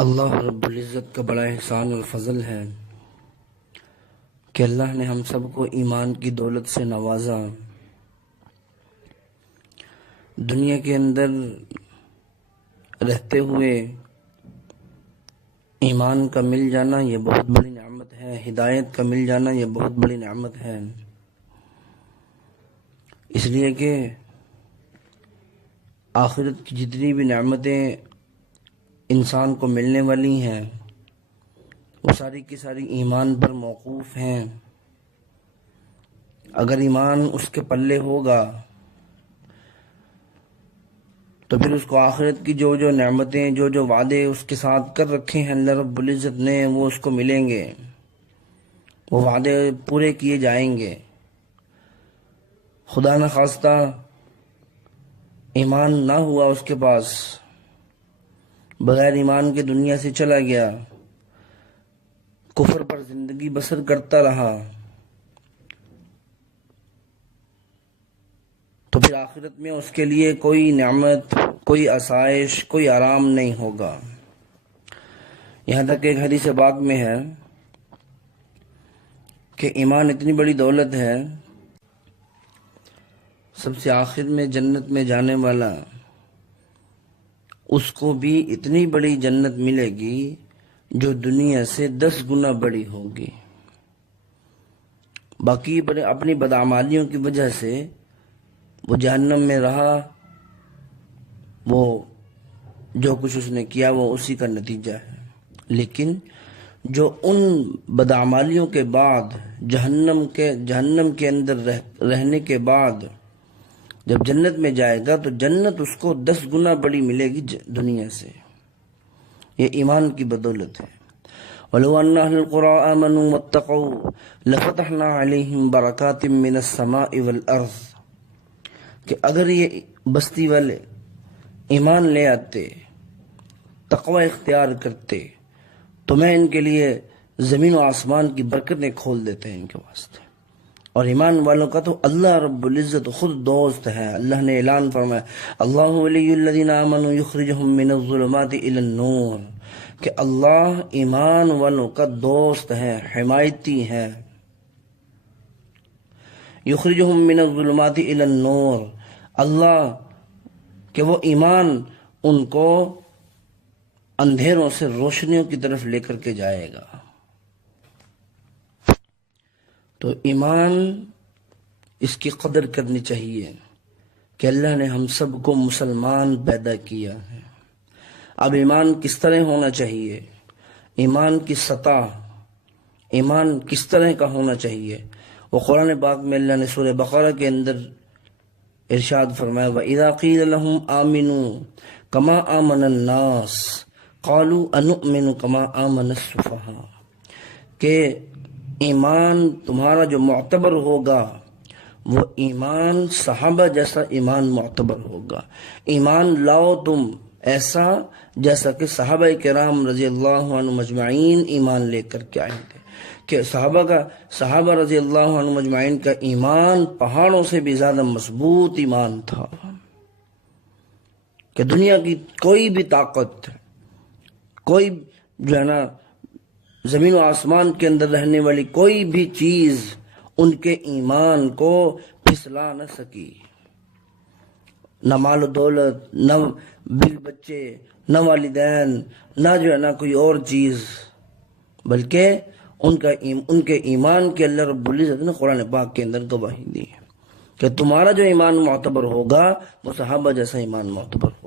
اللہ رب العزت کا بڑا احسان اور فضل ہے کہ اللہ نے ہم سب کو ایمان کی دولت سے نوازا۔ دنیا کے اندر رہتے ہوئے ایمان کا مل جانا یہ بہت بڑی نعمت ہے، ہدایت کا مل جانا یہ بہت بڑی نعمت ہے، اس لیے کہ آخرت کی جتنی بھی نعمتیں انسان کو ملنے والی ہیں وہ ساری کی ساری ایمان پر موقوف ہیں۔ اگر ایمان اس کے پلے ہوگا تو پھر اس کو آخرت کی جو نعمتیں جو وعدے اس کے ساتھ کر رکھے ہیں اللہ رب العزت نے وہ اس کو ملیں گے، وہ وعدے پورے کیے جائیں گے۔ خدا نخواستہ ایمان نہ ہوا اس کے پاس، بغیر ایمان کے دنیا سے چلا گیا، کفر پر زندگی بسر کرتا رہا، تو پھر آخرت میں اس کے لیے کوئی نعمت، کوئی آسائش، کوئی آرام نہیں ہوگا۔ یہاں تک کہ ایک حدیث پاک میں ہے کہ ایمان اتنی بڑی دولت ہے، سب سے آخر میں جنت میں جانے والا اس کو بھی اتنی بڑی جنت ملے گی جو دنیا سے 10 گنا بڑی ہوگی۔ باقی اپنی بدعمالیوں کی وجہ سے وہ جہنم میں رہا، وہ جو کچھ اس نے کیا وہ اسی کا نتیجہ ہے۔ لیکن جو ان بدعمالیوں کے بعد جہنم کے اندر رہنے کے بعد جب جنت میں جائے گا تو جنت اس کو 10 گنا بڑی ملے گی دنیا سے۔ یہ ایمان کی بدولت ہے۔ وَلَوْ أَنَّ أَهْلَ الْقُرَىٰ آمَنُوا وَاتَّقَوْا لَفَتَحْنَا عَلَيْهِمْ بَرَكَاتٍ مِّنَ السَّمَاءِ وَالْأَرْضِ کہ اگر یہ بستی والے ایمان لے آتے، تقوی اختیار کرتے تو میں ان کے لیے زمین و آسمان کی برکتیں کھول دیتے ہیں ان کے واسطے۔ اور ایمان والوں کا تو اللہ رب العزت خود دوست ہے۔ اللہ نے اعلان فرمایا اللہ ولی الذین آمنوا یخرجہم من الظلمات الی النور کہ اللہ ایمان والوں کا دوست ہے، حمایتی ہے۔ یخرجہم من الظلمات الی النور اللہ کہ وہ ایمان ان کو اندھیروں سے روشنیوں کی طرف لے کر کے جائے گا۔ تو ایمان اس کی قدر کرنی چاہیے کہ اللہ نے ہم سب کو مسلمان پیدا کیا ہے۔ اب ایمان کس طرح ہونا چاہیے، ایمان کی سطح، ایمان کس طرح کا ہونا چاہیے، وہ قرآن پاک میں اللہ نے سورہ بقرہ کے اندر ارشاد فرمایا وَإِذَا قِيلَ لَهُمْ آمِنُوا كَمَا آمَنَ النَّاسُ قَالُوا أَنُؤْمِنُ كَمَا آمَنَ السُّفَهَاءُ کہ ایمان تمہارا جو معتبر ہوگا وہ ایمان صحابہ جیسا ایمان معتبر ہوگا۔ ایمان لاؤ تم ایسا جیسا کہ صحابہ کرام رضی اللہ عنہ مجمعین ایمان لے کر کے آئے تھے، کہ صحابہ رضی اللہ عنہ مجمعین کا ایمان پہاڑوں سے بھی زیادہ مضبوط ایمان تھا، کہ دنیا کی کوئی بھی طاقت، کوئی جو ہے نا زمین و آسمان کے اندر رہنے والی کوئی بھی چیز ان کے ایمان کو پھسلا نہ سکی، نہ مال و دولت، نہ بیل بچے، نہ والدین، نہ جو ہے نا کوئی اور چیز، بلکہ ان کے ایمان کے اللہ رب العزت نے قرآن پاک کے اندر گواہی دی ہے کہ تمہارا جو ایمان معتبر ہوگا وہ صحابہ جیسا ایمان معتبر ہوگا۔